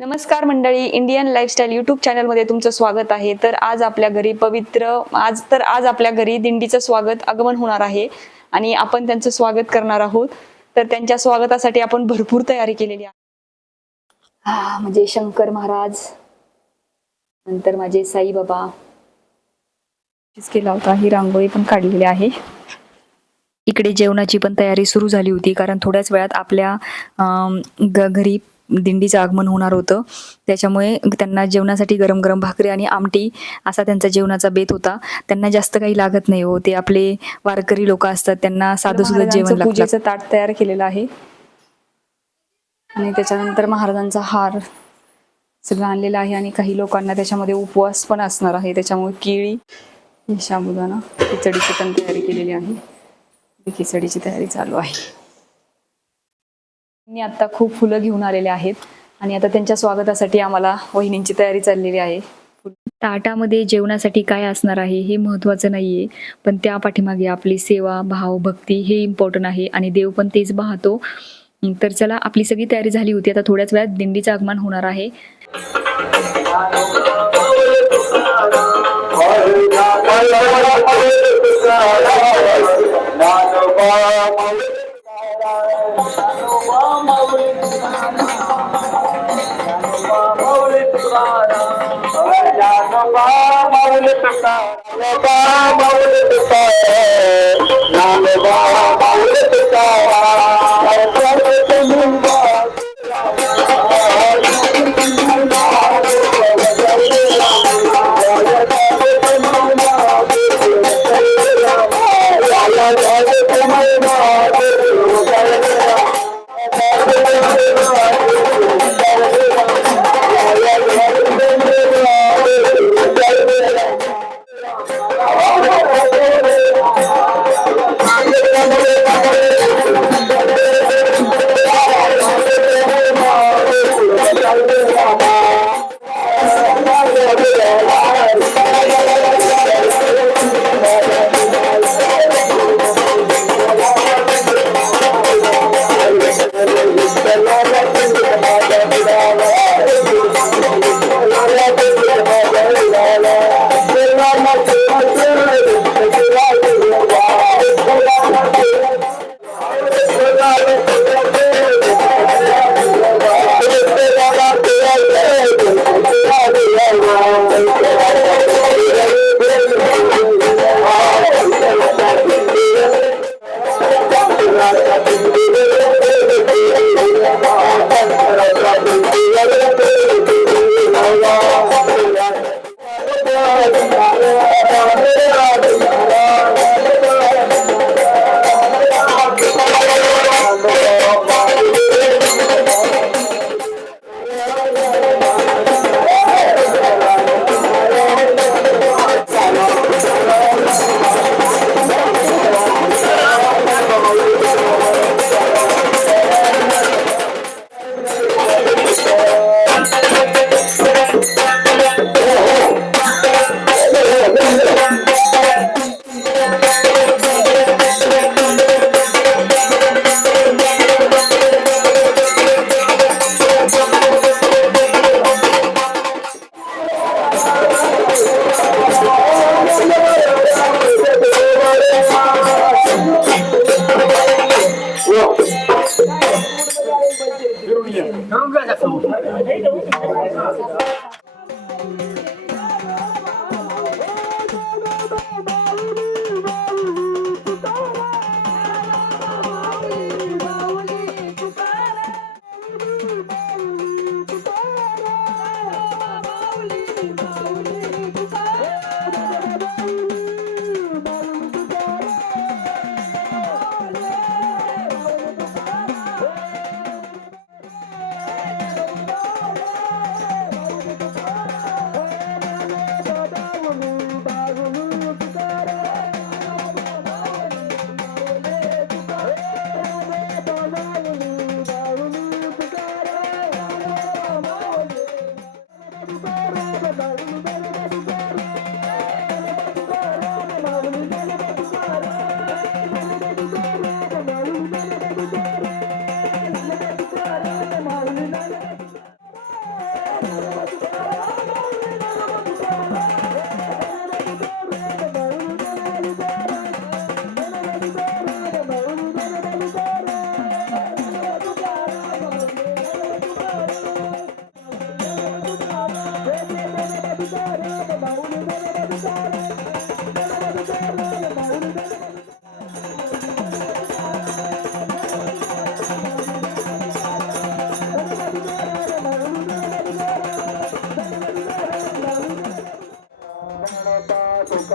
नमस्कार मंडळी Indian lifestyle YouTube चॅनलमध्ये तुमचं स्वागत आहे. तर आज आपल्या घरी पवित्र आज तर आज आपल्या घरी दिंडीचं स्वागत आगमन होणार आहे आणि आपण त्यांचं स्वागत करणार आहोत. तर त्यांच्या स्वागतासाठी आपण भरपूर तयारी केलेली आहे. हा म्हणजे शंकर महाराज नंतर माझे साईबाबा केला होता ही रांगोळी पण काढलेली आहे. इकडे जेवणाची पण तयारी सुरू झाली होती कारण थोड्याच वेळात आपल्या घरी दिंडीचं आगमन होणार होतं. त्याच्यामुळे त्यांना जेवणासाठी गरम गरम भाकरी आणि आमटी असा त्यांचा जेवणाचा बेत होता. त्यांना जास्त काही लागत नाही हो. ते आपले वारकरी लोक असतात. त्यांना साधं सुद्धा जेवण पूजेचं ताट तयार केलेलं आहे. आणि त्याच्यानंतर महाराजांचा हार सगळं आणलेला आहे आणि काही लोकांना त्याच्यामध्ये उपवास पण असणार आहे. त्याच्यामुळे केळी साबुदाणा खिचडीची पण तयारी केलेली आहे. खिचडीची तयारी चालू आहे. मी आता खूप फुलं घेऊन आलेले आहेत आणि आता त्यांच्या स्वागतासाठी आम्हाला वहिनींची तयारी चाललेली आहे. ताटामध्ये जेवणासाठी काय असणार आहे हे महत्त्वाचं आहे पण त्या पाठीमागे आपली सेवा भाव भक्ती हे इम्पॉर्टंट आहे आणि देव पण तेच पाहतो तर चला आपली सगळी तयारी झाली होती. आता थोड्याच वेळात दिंडीचं आगमन होणार आहे. Mama, Obrigado. 他应该走。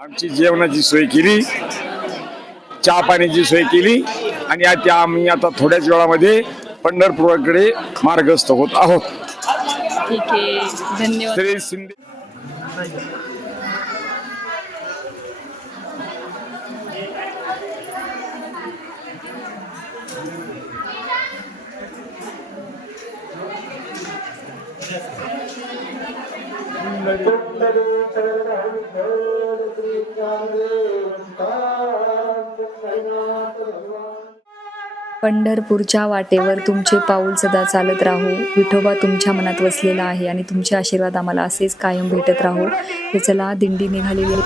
आमची जेवणाची सोय केली चहा पाण्याची सोय केली आणि आता आम्ही आता थोड्याच वेळामध्ये पंढरपुराकडे मार्गस्थ होत आहोत. ठीक आहे. धन्यवाद. पंढरपूरच्या वाटेवर तुमचे पाऊल सदा चालत राहो. विठोबा तुमच्या मनात वसलेला आहे आणि तुमचे आशीर्वाद आम्हाला असेच कायम भेटत राहू. हे चला दिंडी निघालेली.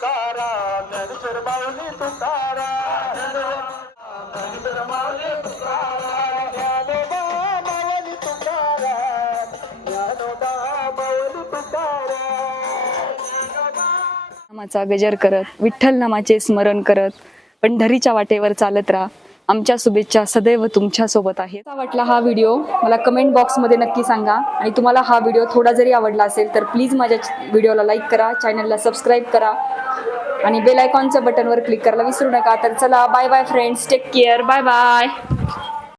cara. नामाचा गजर करत विठ्ठल नामाचे स्मरण करत पंढरीच्या वाटेवर चालत राहा. आमच्या शुभेच्छा सदैव तुमच्यासोबत आहेत. कसा वाटला हा व्हिडिओ? मला कमेंट बॉक्समध्ये नक्की सांगा. आणि तुम्हाला हा व्हिडिओ थोडा जरी आवडला असेल तर प्लीज माझ्या व्हिडिओला लाईक करा चॅनलला सबस्क्राईब करा. आणि बेल आयकॉनच्या बटनवर क्लिक करायला विसरू नका. तर चला bye bye friends take care bye bye